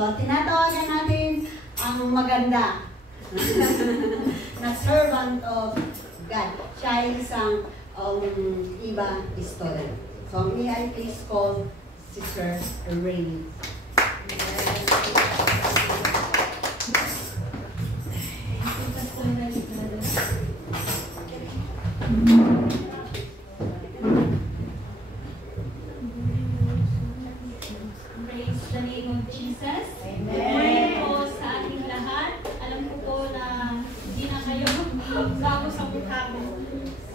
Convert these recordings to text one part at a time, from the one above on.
So, tinatawagan natin ang maganda na servant of God. Siya ay isang iba student. So, may I please call Sister Rainy. Praise the name of Jesus. Amen. Po sa ating lahat. Alam ko po na hindi na kayo bago sa mukha ko.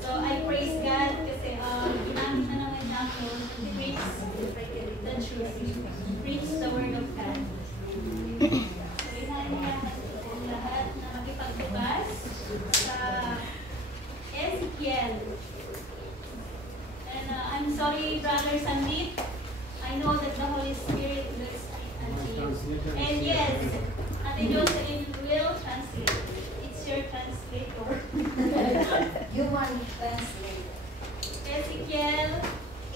So I praise God kasi ginamit na naman niya ako to preach the truth. Preach the word of God. So inaaniyahan ko lahat na makipagbubas sa Ezekiel. And I'm sorry, Brother Sandip. I know that the Holy Spirit will speak unto you. And yes, Ate Jocelyn will translate. It's your translator. You want to translate. Ezekiel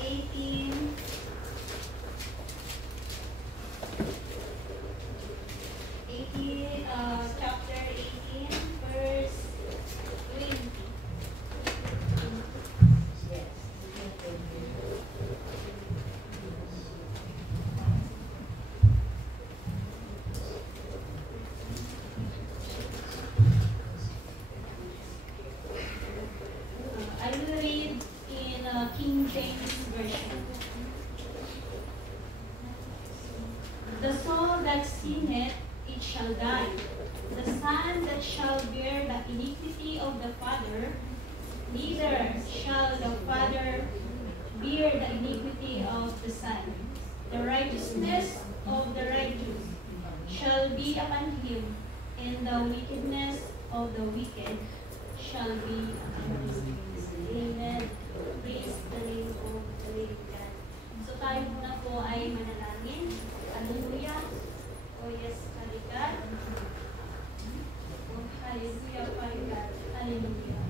18. Chapter 18, verse 20. I will read in King James Version. The soul that sinneth, it shall die. The son that shall bear the iniquity of the father, neither shall the father bear the iniquity of the son. The righteousness of the righteous shall be upon him, and the wickedness of the wicked shall be upon him. Amen. Praise the name of the living God. So tayo muna po ay manalangin. Hallelujah. Oh yes, God. Oh, hallelujah, Father God. Hallelujah.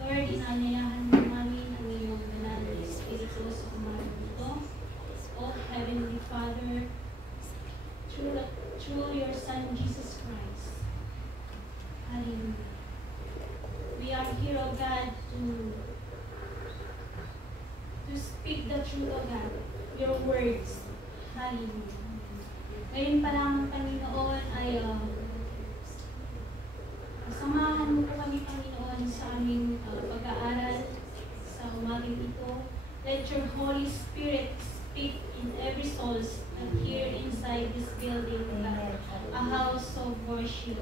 Lord, inanyayahan mo namin ang iyong banal na Espiritu sa umaga nito. Oh, Heavenly Father, through your Son, Jesus Christ. Hallelujah. We are here, O God, to speak the truth, O God, your words. Hallelujah. Ngayon pa lang, Panginoon, ay samahan mo po kami, Panginoon, sa aming pag-aaral sa umagang ito. Let your Holy Spirit speak in every soul that here inside this building, God, a house of worship.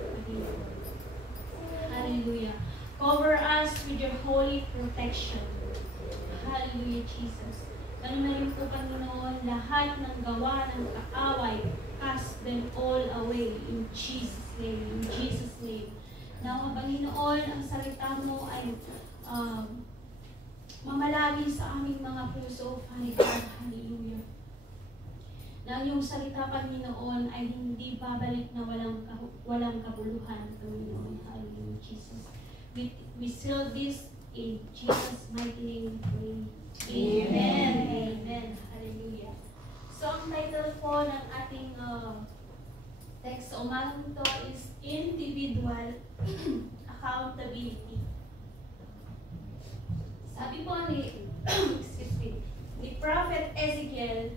Hallelujah. Cover us with your holy protection. Hallelujah, Jesus. Ganun na rin po, Panginoon, lahat ng gawa ng kaaway, cast them all away in Jesus' name. In Jesus' name. Now, Panginoon, ang salita mo ay mamalagi sa aming mga puso. Hallelujah. Na yung salita, Panginoon, ay hindi babalik na walang kabuluhan, Panginoon. Hallelujah, Jesus. We seal this in Jesus' mighty name. Amen. Amen. Hallelujah. So, ang title po ng ating text sa umagang ito is Individual Accountability. Sabi po ni Prophet Ezekiel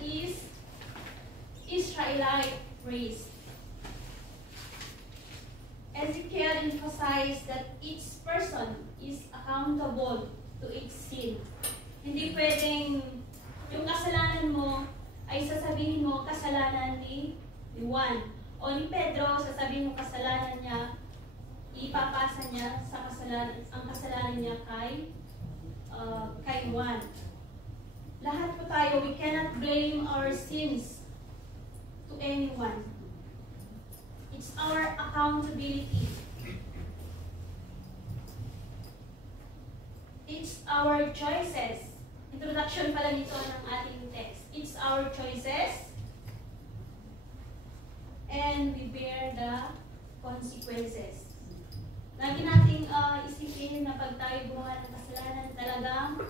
is Israelite priest. Ezekiel emphasized that each person is accountable to each sin. Hindi pwedeng yung kasalanan mo ay sasabihin mo kasalanan ni Juan. O ni Pedro, sasabihin mo kasalanan niya, ipapasa niya sa ang kasalanan niya kay Juan. Lahat po tayo, we cannot blame our sins to anyone. It's our accountability. It's our choices. Introduction pala nito ng ating text. It's our choices and we bear the consequences. Lagi nating isipin na pag tayo gumawa ng kasalanan talagang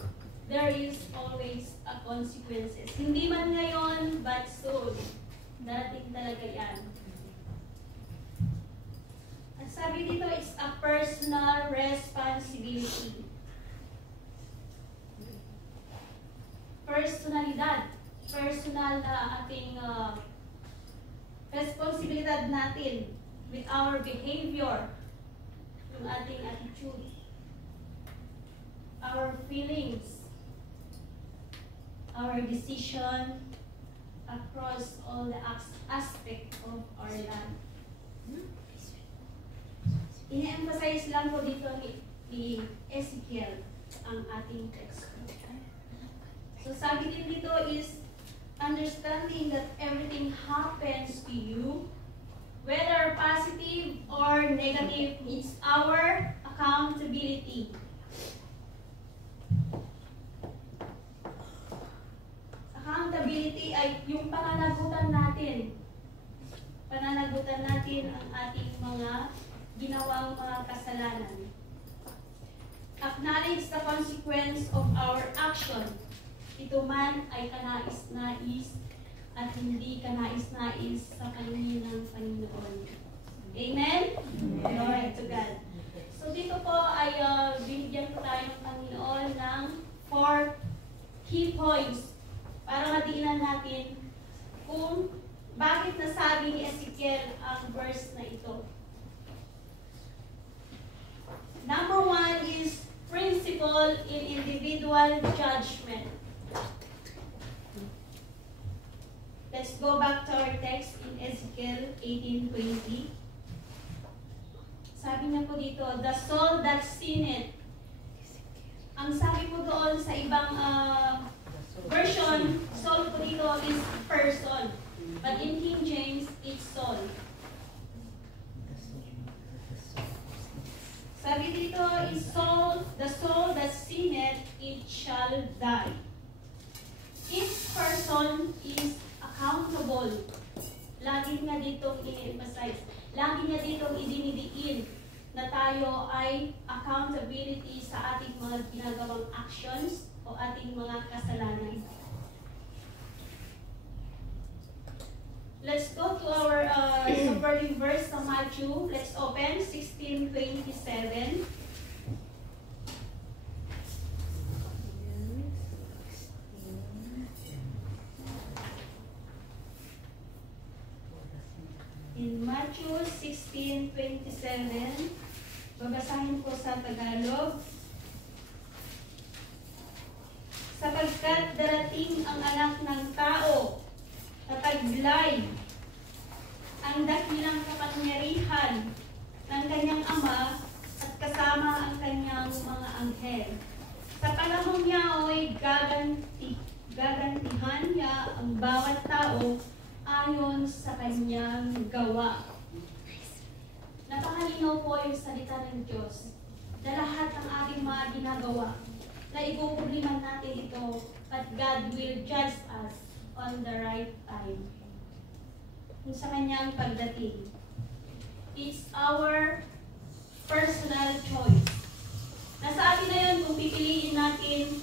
there is always a consequences. Hindi man ngayon, but soon. Darating talaga yan. Ang sabi dito, it's a personal responsibility. Personalidad. Personal na ating responsibilidad natin with our behavior, yung ating attitude, our feelings, our decision across all the aspect of our life. Ini-emphasize lang po dito ni Ezekiel ang ating text. So sabi din dito is understanding that everything happens to you, whether positive or negative, it's our accountability. Accountability ay yung pananagutan natin. Pananagutan natin ang ating mga ginawang mga kasalanan. Acknowledge the consequence of our action. Ito man ay kanais-nais at hindi kanais-nais sa kaingin ng Panginoon. Amen? Glory to God. So dito po ay binigyan po tayo ng Panginoon ng 4 key points para madiinan natin kung bakit nasabi ni Ezekiel ang verse na ito. Number 1 is principle in individual judgment. Let's go back to our text in Ezekiel 18:20. Sabi niya po dito, the soul that sinned. Ang sabi po doon sa ibang version, soul po dito is person. But in King James, it's soul. Sabi dito is soul, the soul that sinned, it shall die. Each person is accountable. Lagi nga ditong i-emphasize. Lagi nga ditong idinidiin na tayo ay accountability sa ating mga ginagawang actions o ating mga kasalanan. Let's go to our supporting verse sa Matthew. Let's open 16:27. In Matthew 16:27, babasahin ko sa Tagalog. Sapagkat darating ang anak ng tao, tataglay ang dakilang kapangyarihan ng kanyang ama at kasama ang kanyang mga anghel. Sa panahon niya ay gagantihan niya ang bawat tao ayon sa kanyang gawa. Napakalinaw po yung salita ng Diyos na lahat ng ating mga ginagawa na ikukubliman natin ito at God will judge us on the right time. Kung sa kanyang pagdating. It's our personal choice. Nasa atin na yun kung pipiliin natin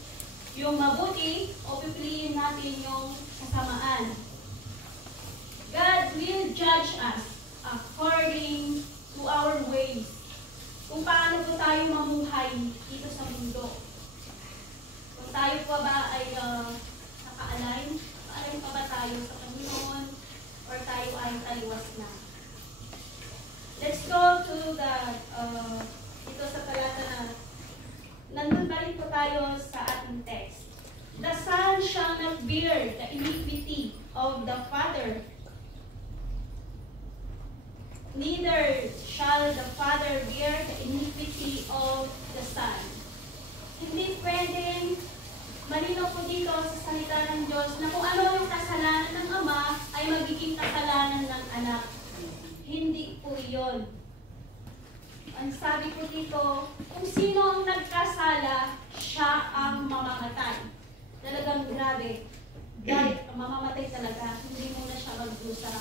yung mabuti o pipiliin natin yung kasamaan. God will judge us according to our ways. Kung paano po tayo mamuhay dito sa mundo. Kung tayo pa ba ay naka-align? Alam pa ba tayo sa Panginoon or tayo ay taliwas na? Let's go to the ito sa talata na nandun pa rin po tayo sa ating text. The son shall not bear the iniquity of the father, neither shall the father bear the iniquity of the son. Hindi pwedeng malinaw po dito sa salita ng Diyos na kung ano yung kasalanan ng ama ay magiging kasalanan ng anak. Hindi po yun. Ang sabi po dito, kung sino ang nagkasala, siya ang mamamatay. Talagang grabe. Dahil mamamatay talaga, hindi mo na siya magdusa.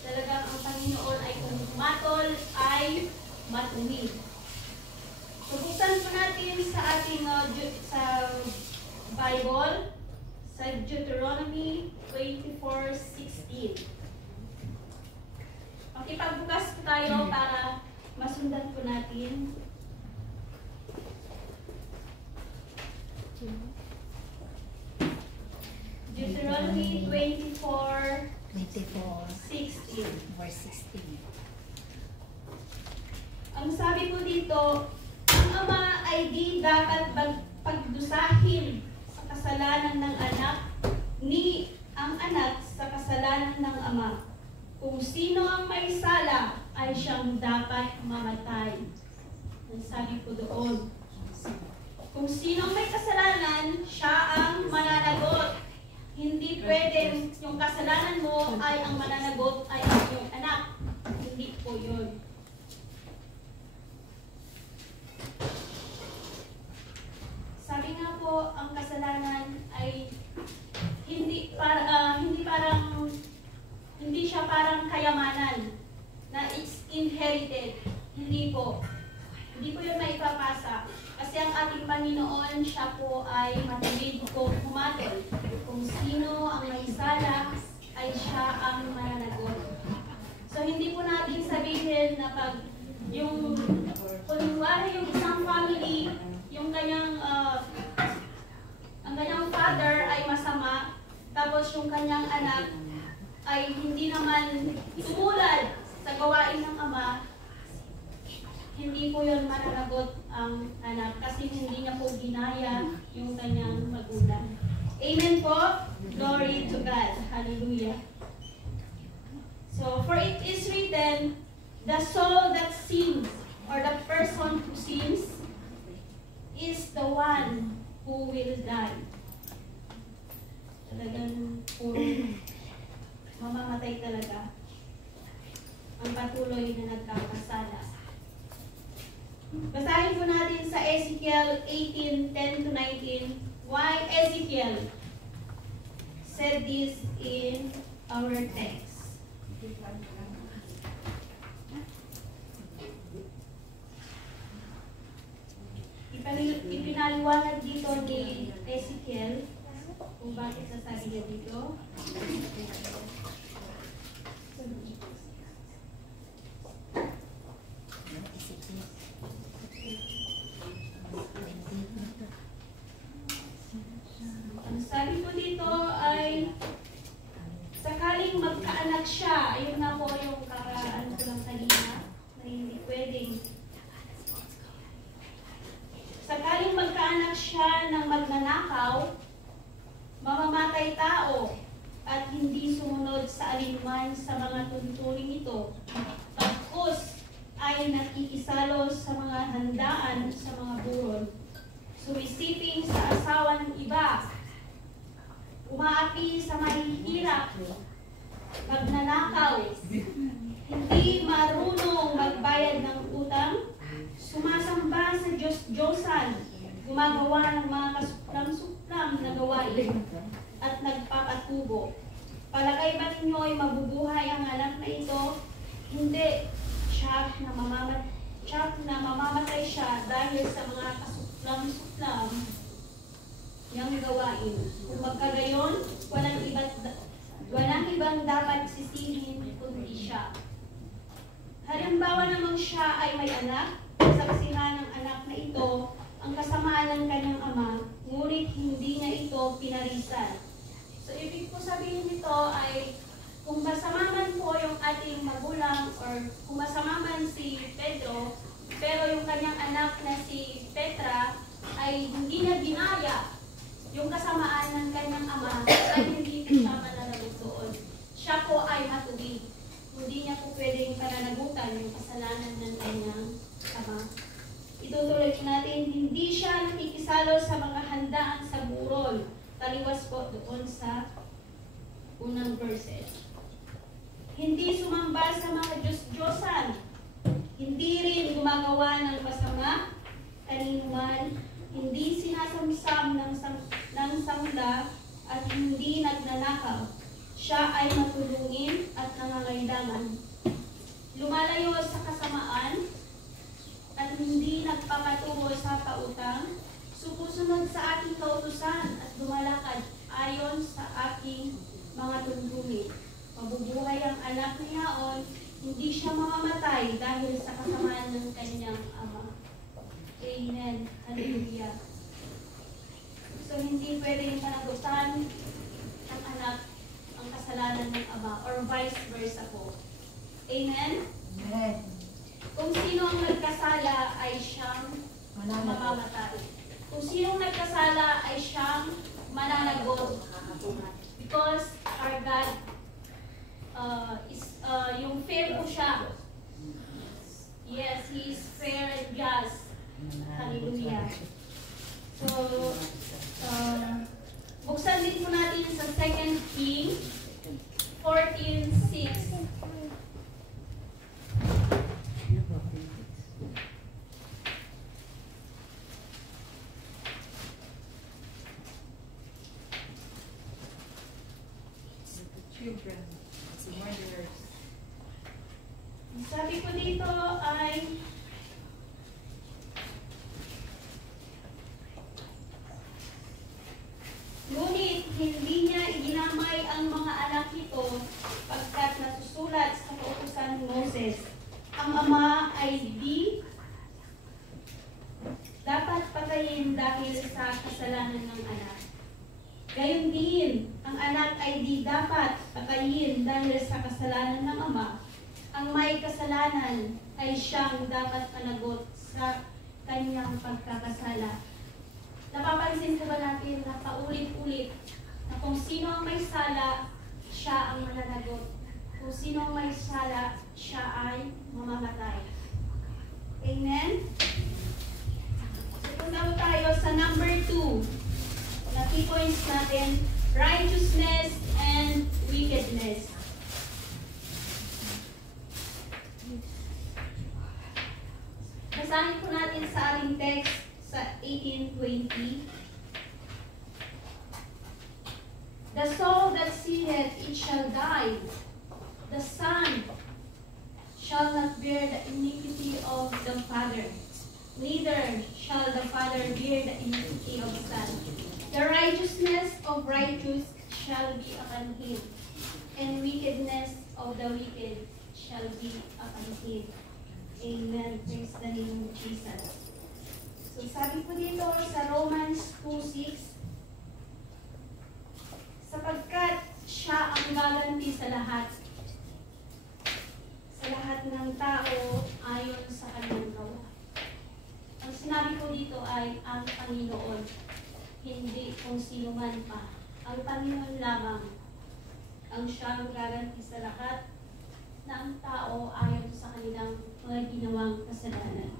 Talagang ang Panginoon ay kung matol ay matuwid. So, buksan po natin sa ating sa Bible, sa Deuteronomy 24:16. 16. Okay, pagbukas po tayo para masundan po natin. Deuteronomy 24, 16. verse 16. Ang sabi po dito, ang ama ay di dapat pagdusahin sa kasalanan ng anak, ni ang anak sa kasalanan ng ama. Kung sino ang may sala, ay siyang dapat mamatay. Ang sabi po doon. Kung sino ang may kasalanan, siya ang mananagot. Hindi pwedeng yung kasalanan mo ay ang mananagot ay ang iyong anak. Hindi po yun. Sabi nga po, ang kasalanan ay hindi siya parang kayamanan na it's inherited. Hindi po. Hindi po yun maipapasa. Kasi ang ating Panginoon, siya po ay matuwid po humatol. Kung sino ang may sala, ay siya ang mananagot. So hindi po natin sabihin na pag yung kunwari yung isang family, yung kanyang ang kanyang father ay masama, tapos yung kanyang anak ay hindi naman tumulad sa gawain ng ama, hindi po yun mananagot ang anak kasi hindi niya po ginaya yung kanyang magulang. Amen po? Glory to God. Hallelujah. So, for it is written, the soul that sins, or the person who sins, is the one who will die. Talagang puro mamamatay talaga ang patuloy na nagkakasala. Basahin po natin sa Ezekiel 18:10-19 why Ezekiel said this in our text. Ipinaliwanag dito ni Ezekiel kung bakit nasabi niya dito. Ang sabi po dito ay sakaling magkaanak siya, ayun na po yung ano ko lang kanina na hindi pwedeng. Sakaling magkaanak siya ng magnanakaw, mamamatay tao, at hindi sumunod sa alinman sa mga tuntuning ito, tapos ay nakikisalo sa mga handaan sa mga buron, sumisiping sa asawa ng iba, umaapi sa mahihirap, magnanakaw, hindi marunong magbayad ng utang, sumasamba sa Diyos-Diyosan, gumagawa ng mga kasuklam-suklam na gawain, at nagpapatubo. Palagay ba ninyo ay mabubuhay ang anak na ito? Hindi. Siyak na mamamatay siya dahil sa mga kasuklam-suklam niyang gawain. Kung magkagayon, walang ibang dapat sisihin kundi siya. Halimbawa namang siya ay may anak, saksihan ng anak na ito ang kasamaan ng kanyang ama, ngunit hindi niya ito pinarisan. So, ibig po sabihin nito ay kung masama man po yung ating magulang or kung masama man si Pedro, pero yung kanyang anak na si Petra ay hindi niya ginaya yung kasamaan ng kanyang ama, ay hindi siya mananagot doon. Siya po ay matuwid. Hindi niya po pwedeng pananagutan yung kasalanan ng kanyang ama. Itutuloy natin, hindi siya nakikisalo sa mga handaan sa burol. Taliwas po doon sa unang verse. Hindi sumamba sa mga Diyos-Diyosan. Hindi rin gumagawa ng masama kaninuman. Hindi sinasamsam ng sangla at hindi nagnanakaw. Siya ay matulungin at nangangailangan. Lumalayo sa kasamaan at hindi nagpapatungo sa pautang, sumusunod sa aking kautusan at lumalakad ayon sa aking mga tuntunin. siya mamamatay dahil sa kasamaan ng kanyang ama. Amen. Hallelujah. So, hindi pwedeng panagutan ng anak ang kasalanan ng ama or vice versa po. Amen? Amen. Kung sino ang nagkasala ay siyang mamamatay. Kung sino ang nagkasala ay siyang mananagot. Because our God yung fair po siya. Yes, He is fair and just. Hallelujah. So, buksan din po natin sa 2 King 14:6. Children, murderers. Sabi ko dito ay ngunit hindi niya iginamay ang mga anak nito pagkat nasusulat sa kautusan ni Moses. Ang ama ay di dapat patayin dahil sa kasalanan ng anak. Gayon din, ang anak ay di dapat patayin dahil sa kasalanan ng ama. Ang may kasalanan ay siyang dapat panagot sa kanyang pagkakasala. Napapansin po ba natin na paulit-ulit na kung sino ang may sala, siya ang mananagot. Kung sino ang may sala, siya ay mamamatay. Amen? So, punta po tayo sa number 2. Na key points natin, righteousness and wickedness. Basahin po natin sa ating text sa 18:20. The soul that sinneth, it shall die. The son shall not bear the iniquity of the father, neither shall the father bear the iniquity of the son. The righteousness of righteous shall be upon him, and wickedness of the wicked shall be upon him. Amen. Praise the name of Jesus. So sabi po dito sa Romans 2:6, sapagkat siya ang gaganti sa lahat ng tao ayon sa kanyang gawa. Ang sinabi ko dito ay ang Panginoon, hindi kung sino man pa. Ang Panginoon lamang ang siyang gaganti sa lahat ng tao ayon sa kanilang mga ginawang kasalanan.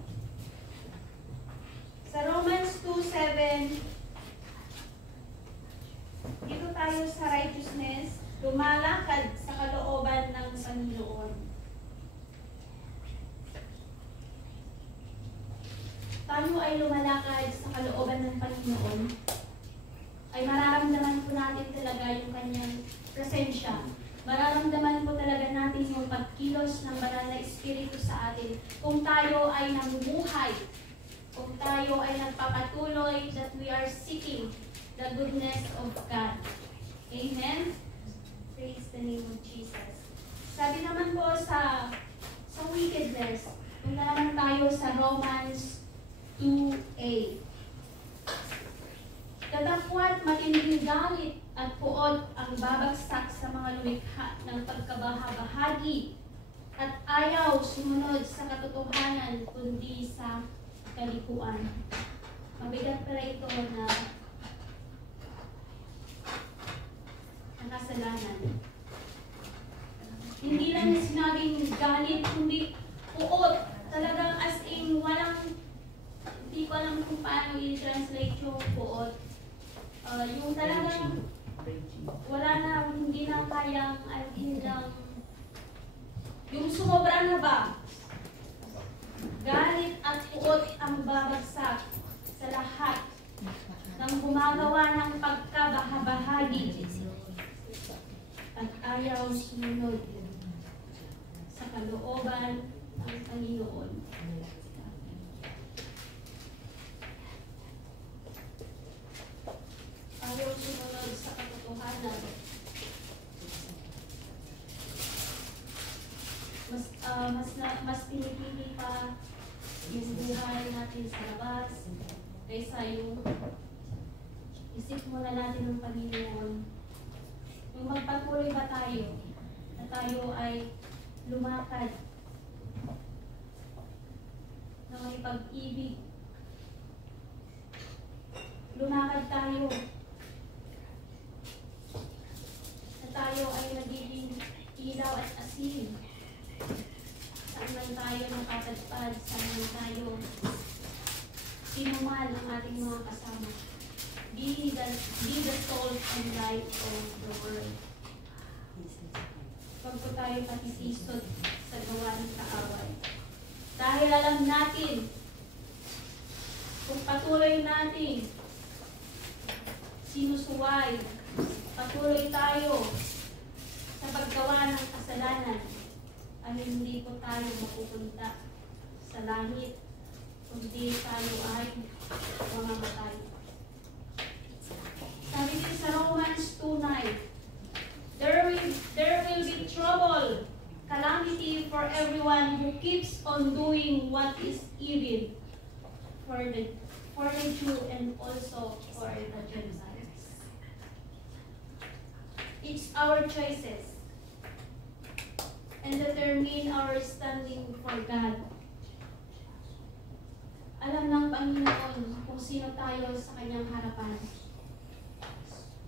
Sa Romans 2:7, dito tayo sa righteousness, lumalakad sa kalooban ng Panginoon. Tayo ay lumalakad sa kalooban ng Panginoon, ay mararamdaman po natin talaga yung kanyang presensya. Mararamdaman po talaga natin yung pagkilos ng banal na Espiritu sa atin. Kung tayo ay namumuhay, kung tayo ay nagpapatuloy that we are seeking the goodness of God. Amen? Praise the name of Jesus. Sabi naman po sa wickedness, punta naman tayo sa Romans 2:8. Datapwat matinding galit at puot ang babagsak sa mga lumikha ng pagkabahabahagi at ayaw sumunod sa katotohanan kundi sa kalikuan. Mabigat pala ito na ang kasalanan. Hindi lang sinabing galit, kundi puot. Talagang as in walang, hindi ko alam kung paano i-translate yung puot. Yung talagang wala na, hindi na kayang alhin lang. Yung sumobra na ba? Galit at puot ang babagsak sa lahat ng gumagawa ng pagkabahabahagi at ayaw sumunod sa kalooban ng Panginoon. Ayaw sumunod sa katotohanan. mas pinipili pa yung buhay natin sa labas kaysa yung isip muna natin ng Panginoon. Yung magpatuloy ba tayo na tayo ay lumakad na may pag-ibig. Lumakad tayo na tayo ay nagiging ilaw at asin. Saan man tayo nakapadpad, saan man tayo sinuman ang ating mga kasama. Be the salt and light of the world. Huwag po tayo patisisod sa gawa ng kaaway. Dahil alam natin, kung patuloy natin sinusuway, patuloy tayo sa paggawa ng kasalanan, ay hindi po tayo mapupunta sa langit, kundi tayo ay mamamatay. Sabi din sa Romans 2:9, there will be trouble, calamity for everyone who keeps on doing what is evil, for the Jew and also for the Gentiles. It's our choices and determine our standing for God. Alam ng Panginoon kung sino tayo sa Kanyang harapan.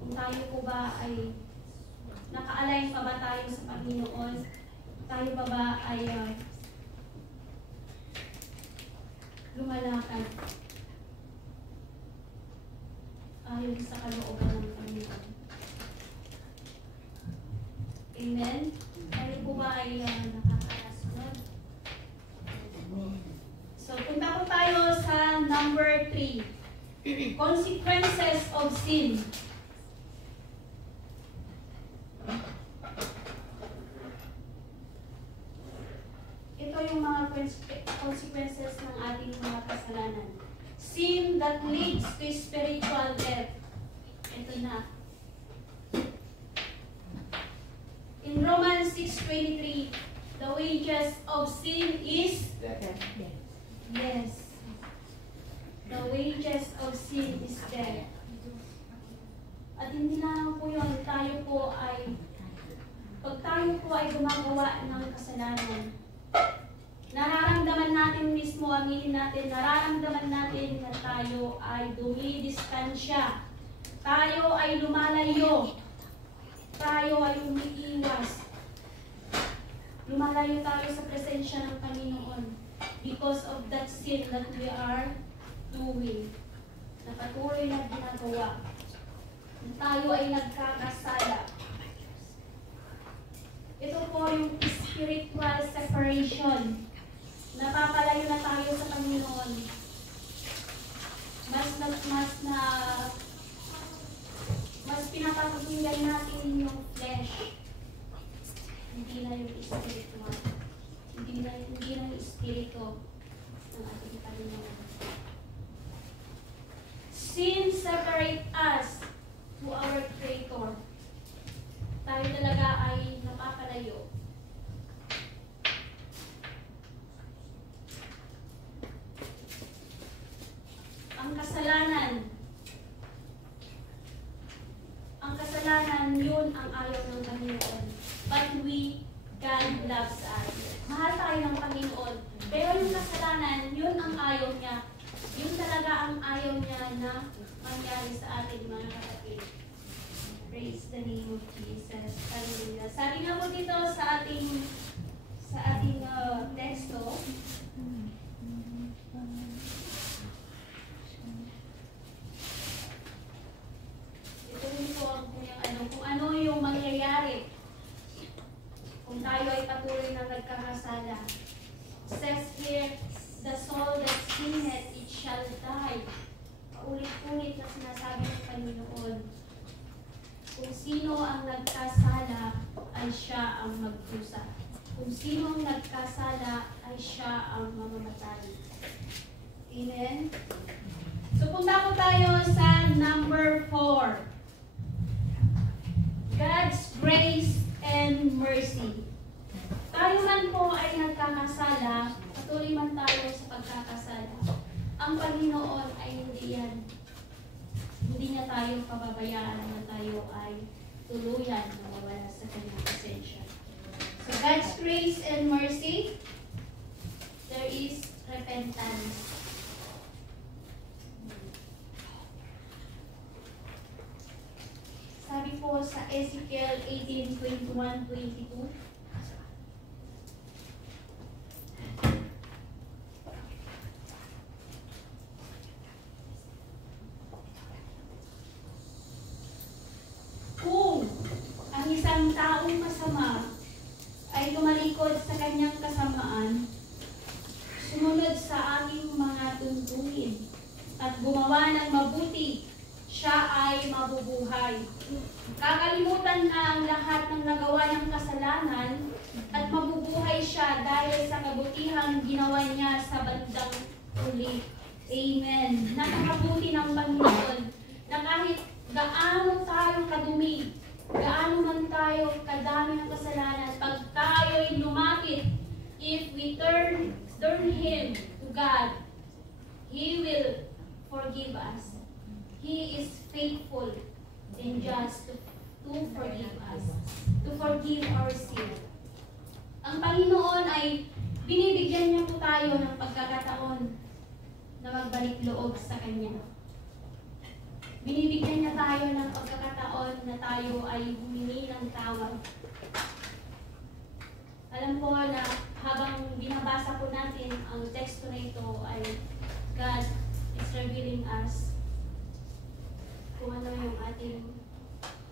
Kung tayo po ba ay naka-align pa ba tayo sa Panginoon? Tayo pa ba ay lumalakad ayon sa kalooban ng Panginoon? Amen? Tayo po ba ay nakakasunod? So, punta po tayo sa number 3. Consequences of sin. Ito yung mga consequences ng ating mga kasalanan. Sin that leads to spiritual death. Ito na. In Romans 6:23, the wages of sin is death. Yes. The wages of sin is death. At hindi lang po yun, tayo po ay, pag tayo po ay gumagawa ng kasalanan, nararamdaman natin mismo, aminin natin, nararamdaman natin na tayo ay dumidistansya. Tayo ay lumalayo. Tayo ay umiiwas. Lumalayo tayo sa presensya ng Panginoon because of that sin that we are doing. Na patuloy na ginagawa. Tayo ay nagkakasala. Ito po yung spiritual separation. Napapalayo na tayo sa Panginoon. Mas pinapakinggan natin yung flesh. Hindi na yung spiritual. Hindi na yung spirito ng ating Panginoon. Sin separate us to our Creator. Tayo talaga ay napapalayo. Ang kasalanan, yun ang ayaw ng Panginoon. But God loves us. Mahal tayo ng Panginoon. Pero yung kasalanan, yun ang ayaw niya. Yun talaga ang ayaw niya na mangyari sa ating mga kapatid. Praise the name of Jesus. Hallelujah. Sabi nga po dito sa ating teksto, ito rin po ang kung ano yung mangyayari kung tayo ay patuloy na nagkakasala. Says here, the soul that sinneth, it shall die. Paulit-ulit na sinasabi ng Panginoon. Kung sino ang nagkasala, ay siya ang magdusa. Kung sino ang nagkasala, ay siya ang mamamatay. Amen? So punta po tayo sa number 4. God's grace and mercy. Tayo man po ay nagkakasala, patuloy man tayo sa pagkakasala. Ang Panginoon ay hindi yan. Hindi niya tayo pababayaan na tayo ay tuluyan na mawala sa kanyang presensya. So God's grace and mercy, there is repentance. Sabi po sa Ezekiel 18:21-22, kung ang isang taong masama ay tumalikod sa kanyang kasamaan, sumunod sa aking mga tuntunin, at gumawa ng mabuti, siya ay mabubuhay. Kakalimutan na ang lahat ng nagawa ng kasalanan at mabubuhay siya dahil sa kabutihang ginawa niya sa bandang huli. Amen. Napakabuti ng Panginoon na kahit gaano tayo kadumi, gaano man tayo kadami ng kasalanan, pag tayo'y lumapit, if we turn Him to God, He will forgive us. He is faithful and just to forgive us, to forgive our sin. Ang Panginoon ay binibigyan niya po tayo ng pagkakataon na magbalik loob sa Kanya. Binibigyan niya tayo ng pagkakataon na tayo ay humingi ng tawad. Alam ko na habang binabasa po natin ang teksto na ito ay God is revealing us kung ano yung ating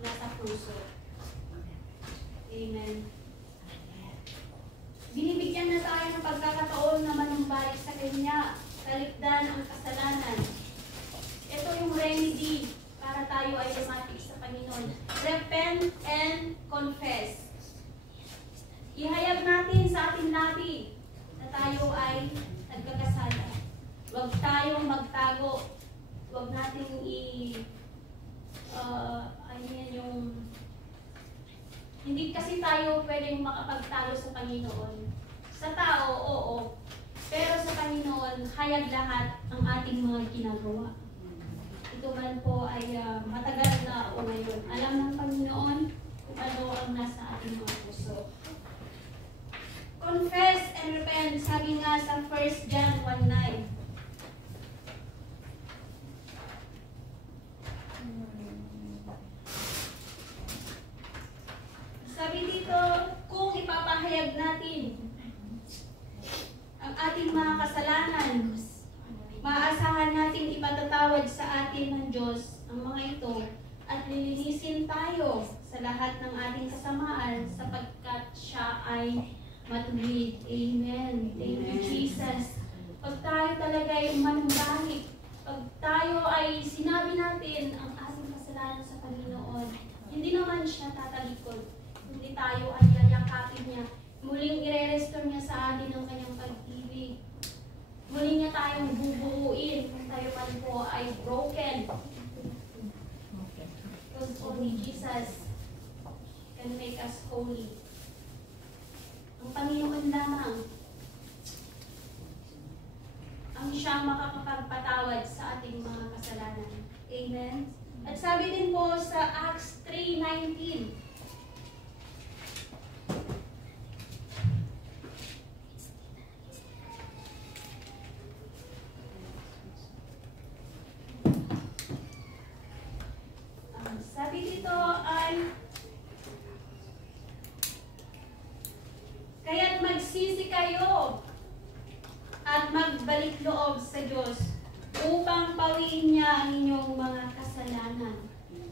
nasa puso. Amen. Binibigyan na tayo ng pagkakataon na manumbalik sa Kanya, talikdan ang kasalanan. Ito yung remedy para tayo ay lumapit sa Panginoon. Repent and confess. Ihayag natin sa ating labi na tayo ay nagkakasala. Huwag tayong magtago. Huwag natin hindi kasi tayo pwedeng makapagtalo sa Panginoon. Sa tao, oo. Pero sa Panginoon, hayag lahat ang ating mga ginagawa. Ito man po ay matagal na o ngayon. Alam ng Panginoon kung ano ang nasa ating mga puso. Confess and repent, sabi nga sa 1 John 1:9. Sabi dito, kung ipapahayag natin ang ating mga kasalanan, maaasahan natin ipatatawad sa atin ng Diyos ang mga ito at lilinisin tayo sa lahat ng ating kasamaan sapagkat siya ay matuwid. Amen. Thank you, Jesus. Pag tayo talaga ay manumbalik, pag tayo ay sinabi natin ang ating kasalanan sa Panginoon, hindi naman siya tatalikod. Hindi tayo ay yayakapin niya. Muling ire-restore niya sa atin ang kanyang pag-ibig. Muling niya tayong bubuuin kung tayo man po ay broken. Because only Jesus can make us holy. Ang Panginoon lamang ang siyang makakapagpatawad sa ating mga kasalanan. Amen? At sabi din po sa Acts 3:19, sabi dito ay, kaya't magsisi kayo at magbalik loob sa Diyos upang pawiin niya ang inyong mga kasalanan.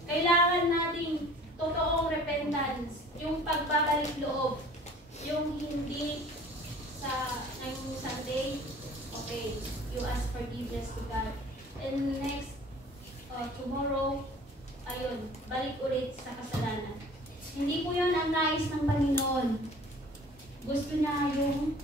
Kailangan nating totoong repentance, yung pagbabalik loob, yung hindi sa ngayong Sunday, okay, you ask forgiveness to God. And next, tomorrow, ayun, balik ulit sa kasalanan. Hindi po yun ang nais ng Panginoon. Gusto niya yung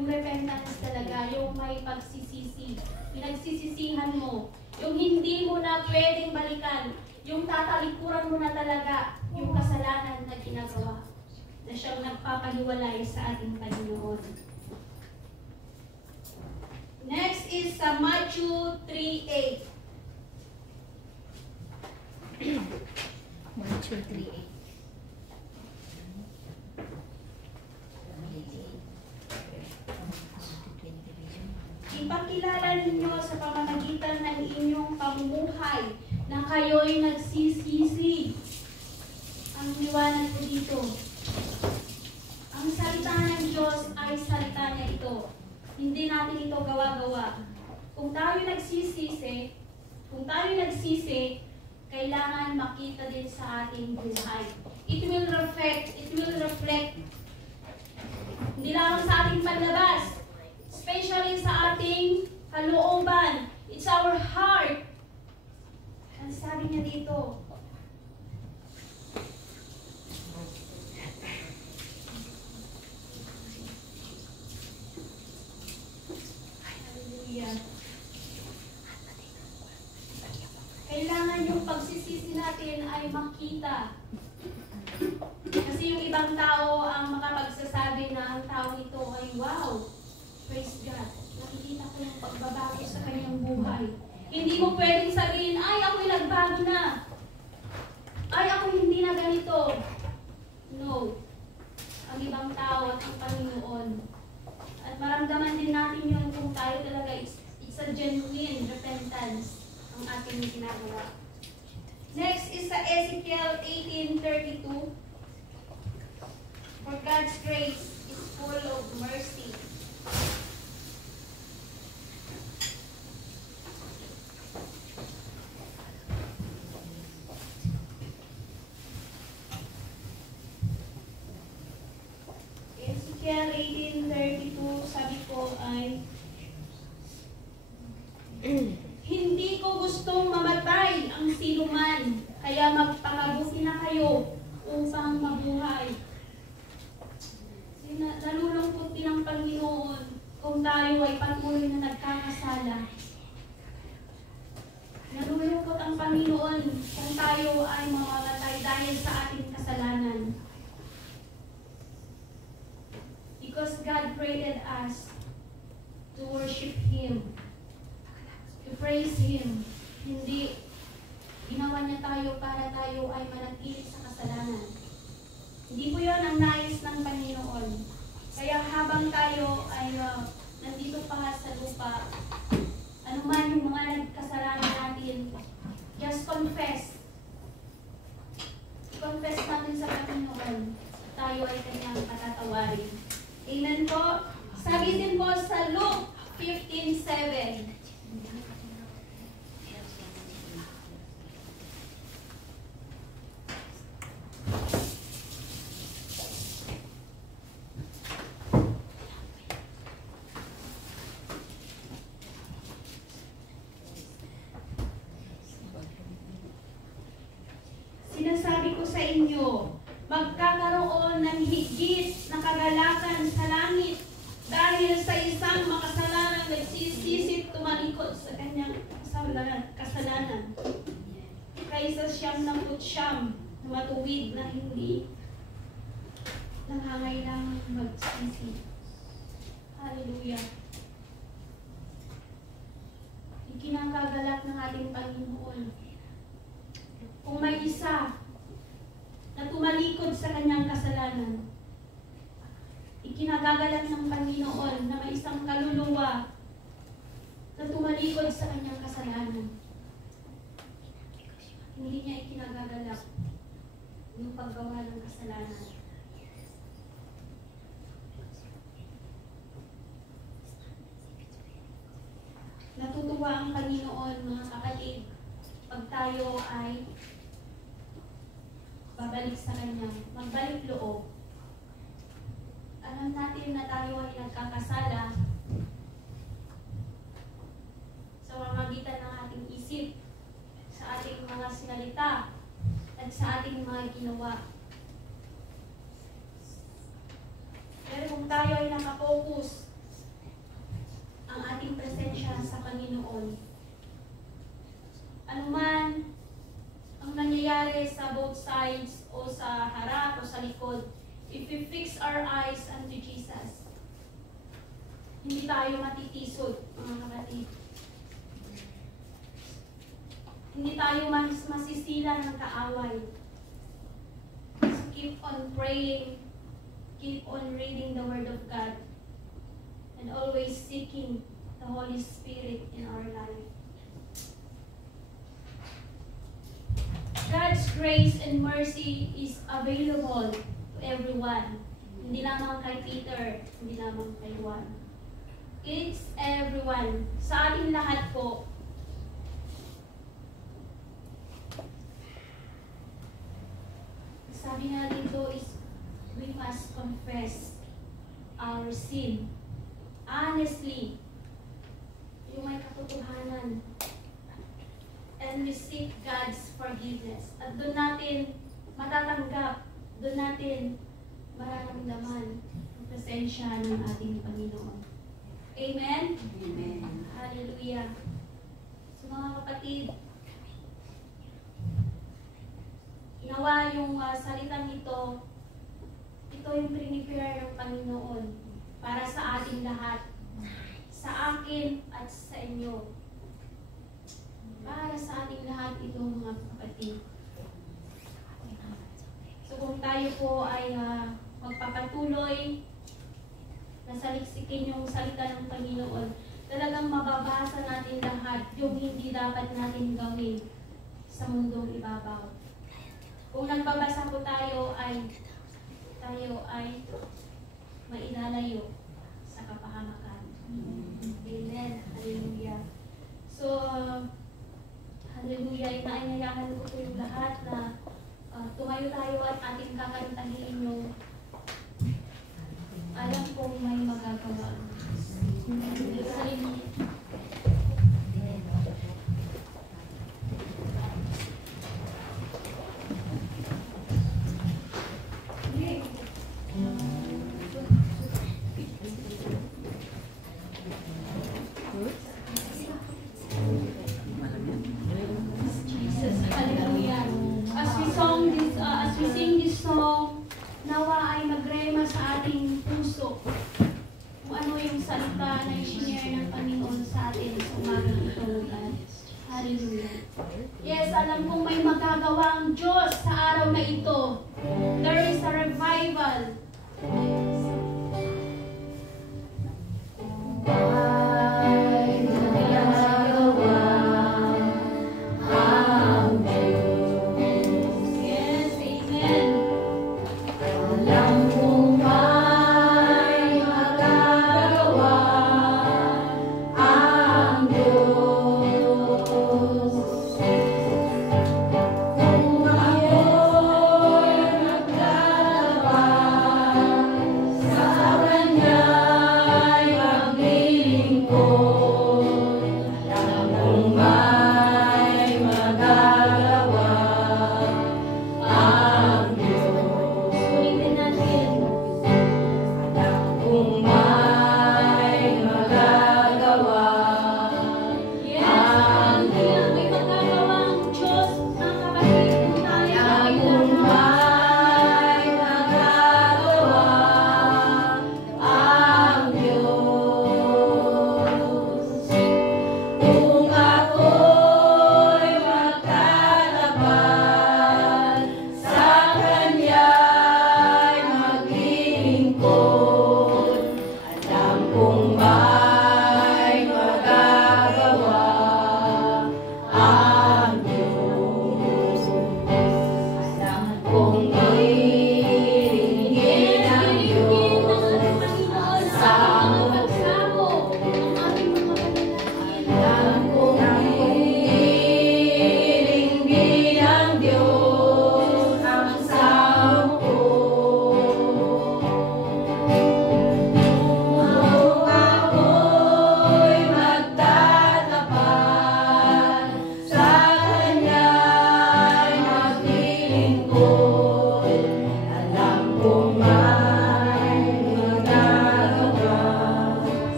repentance talaga, yung may pagsisisi. Pinagsisisihan mo. Yung hindi mo na pwedeng balikan. Yung tatalikuran mo na talaga yung kasalanan na ginagawa. na siyang nagpapahiwalay sa ating Panginoon. Next is sa Matthew 3:8. Matthew 3:8. Ipakilala ninyo sa pamamagitan ng inyong pamumuhay na kayo'y nagsisisi. Ang liwanag ko dito. Ang salita ng Diyos ay salita niya ito. Hindi natin ito gawa-gawa. Kung tayo nagsisisi, kailangan makita din sa ating buhay. It will reflect. Hindi lang sa ating panlabas, especially sa ating kalooban. It's our heart. Ang sabi niya dito, hallelujah. Kailangan yung pagsisisi natin ay makita. Kasi yung ibang tao ang makapagsasabi na ang tao ito ay wow, praise God. Nakikita ko yung pagbabago sa kanyang buhay. Hindi mo pwedeng sabihin, ay ako'y nagbago na. Ay ako'y hindi na ganito. No. Ang ibang tao at ang Panginoon. At maramdaman din natin yun kung tayo talaga it's a genuine repentance ang ating ginagawa. Next is sa Ezekiel 18:32. For God's grace is full of mercy. Ezekiel 18:32, sabi ko ay hindi ko gustong mamatay ang sinuman, kaya magpangabuti na kayo upang mabuhay. Nalulungkot din ang Panginoon kung tayo ay patuloy na nagkakasala. Nalulungkot ang Panginoon kung tayo ay mamamatay dahil sa ating kasalanan. Because God created us to worship Him, to praise Him. Hindi ginawa niya tayo para tayo ay manatili sa kasalanan. Hindi po yun ang nais ng Panginoon. Kaya habang tayo ay nandito pa sa lupa, anuman yung mga nagkasalanan natin, just confess. Confess natin sa Panginoon. Tayo ay kanyang patatawarin. Amen po. Sabi din po sa Luke 15:7. Sinasabi ko sa inyo, magkakaroon ng higit na kagalakan sa langit dahil sa isang makasalanang nagsisisi tumalikod sa kanyang kasalanan. Kaysa siyam ng putsyam na matuwid na hindi nangangailangang magsisi. Hallelujah. Ikinakagalak ng ating Panginoon. Kung may isa na tumalikod sa kanyang kasalanan, ikinagagalak ng Panginoon na may isang kaluluwa na tumalikod sa kanyang kasalanan. Hindi niya ikinagagalak yung paggawa ng kasalanan. Natutuwa ang Panginoon, mga kapatid, pag tayo ay babalik sa Kanya, magbalik loob. Alam natin na tayo ay nagkakasala sa pamamagitan ng ating isip, sa ating mga sinalita, at sa ating mga ginawa. Pero kung tayo ay nakafocus ang ating presensya sa Panginoon, anuman ang nangyayari sa both sides o sa harap o sa likod, if we fix our eyes unto Jesus, hindi tayo matitisod, mga kapatid. Hindi tayo masisila ng kaaway. So keep on praying, keep on reading the Word of God, and always seeking the Holy Spirit in our life. God's grace and mercy is available to everyone. Hindi lamang kay Peter, hindi lamang kay Juan. It's everyone. Sa ating lahat po. Sabi nga dito is, we must confess our sin. Honestly. Yung may katotohanan. And receive God's forgiveness. At doon natin matatanggap, doon natin mararamdaman ang presensya ng ating Panginoon. Amen? Amen. Hallelujah. So mga kapatid, nawa yung salitang ito yung prepare ng Panginoon para sa ating lahat, sa akin at sa inyo. Para sa ating lahat ito, mga kapatid. So kung tayo po ay magpapatuloy na saliksikin yung salita ng Panginoon, talagang mababasa natin lahat yung hindi dapat natin gawin sa mundong ibabaw. Kung nagbabasa po tayo ay mailalayo sa kapahamakan. Amen. Hallelujah. So, hallelujah. Inaanyayahan ko po yung lahat na tumayo tayo at ating kakantahin yung alam kong may magagawa. Hallelujah. Yes, alam kong may magagawa ang Diyos sa araw na ito. There is a revival. Yes, amen. Alam kong may magagawa ang Diyos. Kung ako'y naglalaba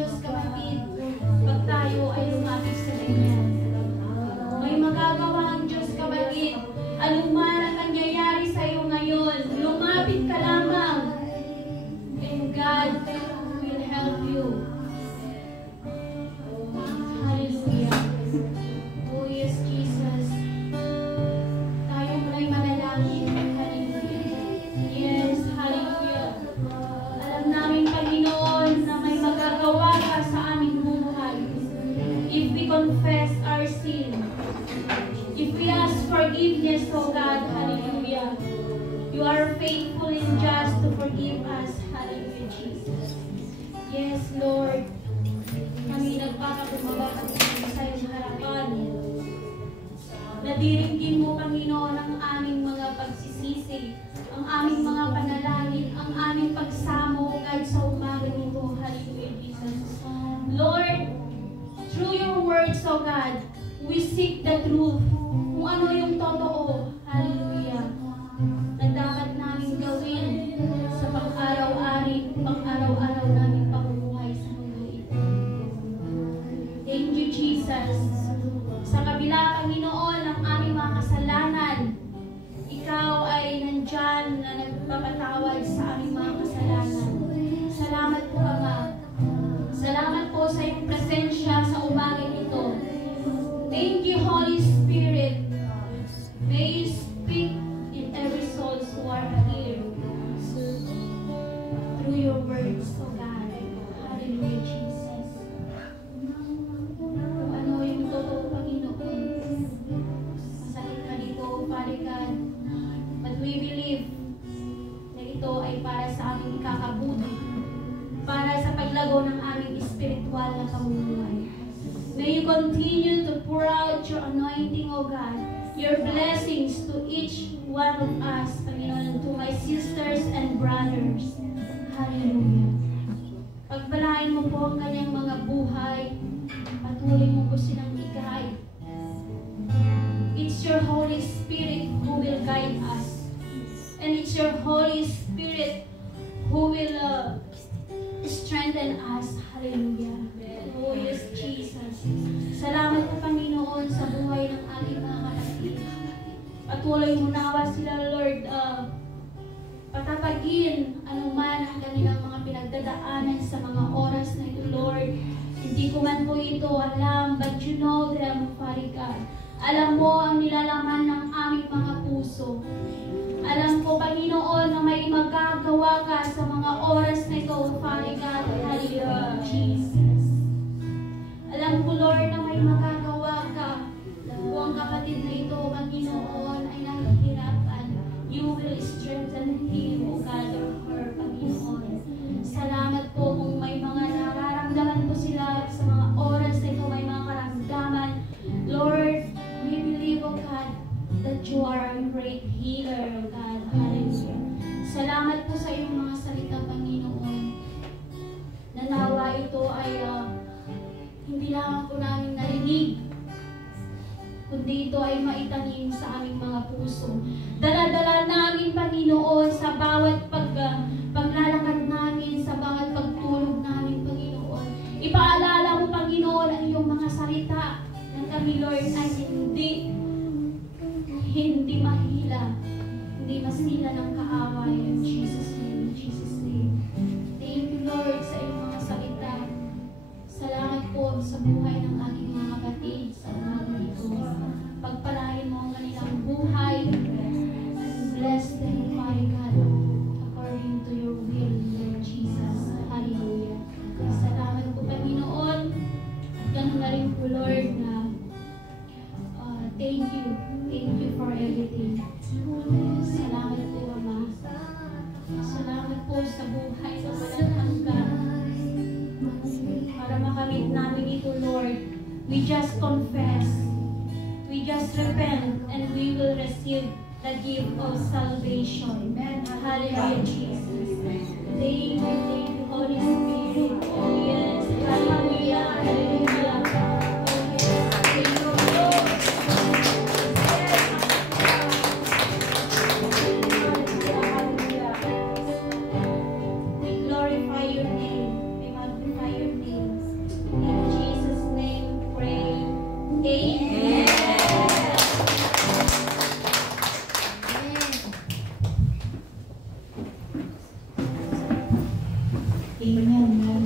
Diyos kapatid, pag tayo ay lumapit sa Kanya. May magagawa ang Diyos kapatid. Anuman ang nangyayari sa iyo ngayon, lumapit ka lamang. And God will help you. Hallelujah. Oh yes, Jesus. Tayo mula'y manalangin. Hallelujah. Yes, hallelujah. Alam namin, Panginoon, na may magagawa ka sa aming buhay. If we confess our sin, if we ask forgiveness, O God, hallelujah. You are faithful and just to forgive us. Hallelujah, Jesus. Yes, Lord. Kami nagpapakumbaba sa iyong harapan. Nadiringgin mo, Panginoon, ang aming mga pagsisisi, ang aming mga panalangin, ang aming pagsamo, God, sa umaga nito. Hallelujah, Jesus. Lord, through your words, O God, we seek the truth. Kung ano yung totoo. Hallelujah. Na dapat namin gawin sa pang-araw-araw namin pamumuhay sa mundo ito. Thank you, Jesus. Sa kabila, Panginoon, ng aming mga kasalanan, Ikaw ay nandyan na nagpapatawad sa aming mga kasalanan. Salamat po, Ama. Salamat po sa iyong presensya sa umagang ito. Thank you, Holy Spirit. May you speak in every soul who are here through your words, O God. Hallelujah, Jesus. Kung ano yung totoo, Panginoon, masakit ka dito, Father God. But we believe na ito ay para sa aming ikakabuti, para sa paglago ng aming espiritual na pamumuhay. May you continue to pour out your anointing, O God, your blessings to each one of us, Panginoon, to my sisters and brothers. Hallelujah. Pagpalain mo po ang kanyang mga buhay, patuloy mo po silang i-guide. It's your Holy Spirit who will guide us. And it's your Holy Spirit who will strengthen us. Hallelujah. Oh yes, Jesus. Salamat po, Panginoon, sa buhay ng ating mga kapatid. Patuloy mo nawa sila, Lord, patatagin anuman ang kanilang mga pinagdadaanan sa mga oras na ito, Lord. Hindi ko man po ito alam, but you know them, Father God. Alam mo ang nilalaman ng aming mga puso. Alam ko, Panginoon, na may magagawa ka sa mga oras na ito, Father God. Hallelujah, Jesus. Alam ko, Lord, na may magagawa ka. Kung ang kapatid na ito, Panginoon, ay nahihirapan, you will strengthen him, O God, or her, Panginoon. Salamat po kung may mga nararamdaman po sila sa mga oras na ito, may mga karamdaman. Lord, we believe, O God, that you are a great healer, O God. Hallelujah. Salamat po sa iyong mga salita, Panginoon. Nanawa ito ay hindi lang po namin narinig, kundi ito ay maitanim sa aming mga puso. Dala-dala namin, Panginoon, sa bawat paglalakad namin, sa bawat pagtulog namin, Panginoon. Ipaalala mo, Panginoon, ang iyong mga salita na kami, Lord, ay hindi mahila, hindi masila ng kaaway. In Jesus' name, in Jesus' name. Thank you, Lord, sa iyong mga salita. Salamat po sa buhay ng aking mga kapatid sa umaga ito. Pagpalain mo ang kanilang buhay and bless them, Father God, according to your will, Lord Jesus. Hallelujah. Salamat po, Panginoon. Ganun na rin po, Lord, na thank you. Thank you for everything. Salamat po, Ama. Salamat po sa buhay na walang hanggan. Para makamit namin ito, Lord, we just confess, we just repent, and we will receive the gift of salvation. Hallelujah, Jesus. Thank you, Holy Spirit. Oh yes, hallelujah, hallelujah. Thank you, Lord. We glorify your name. We magnify your name. Amen.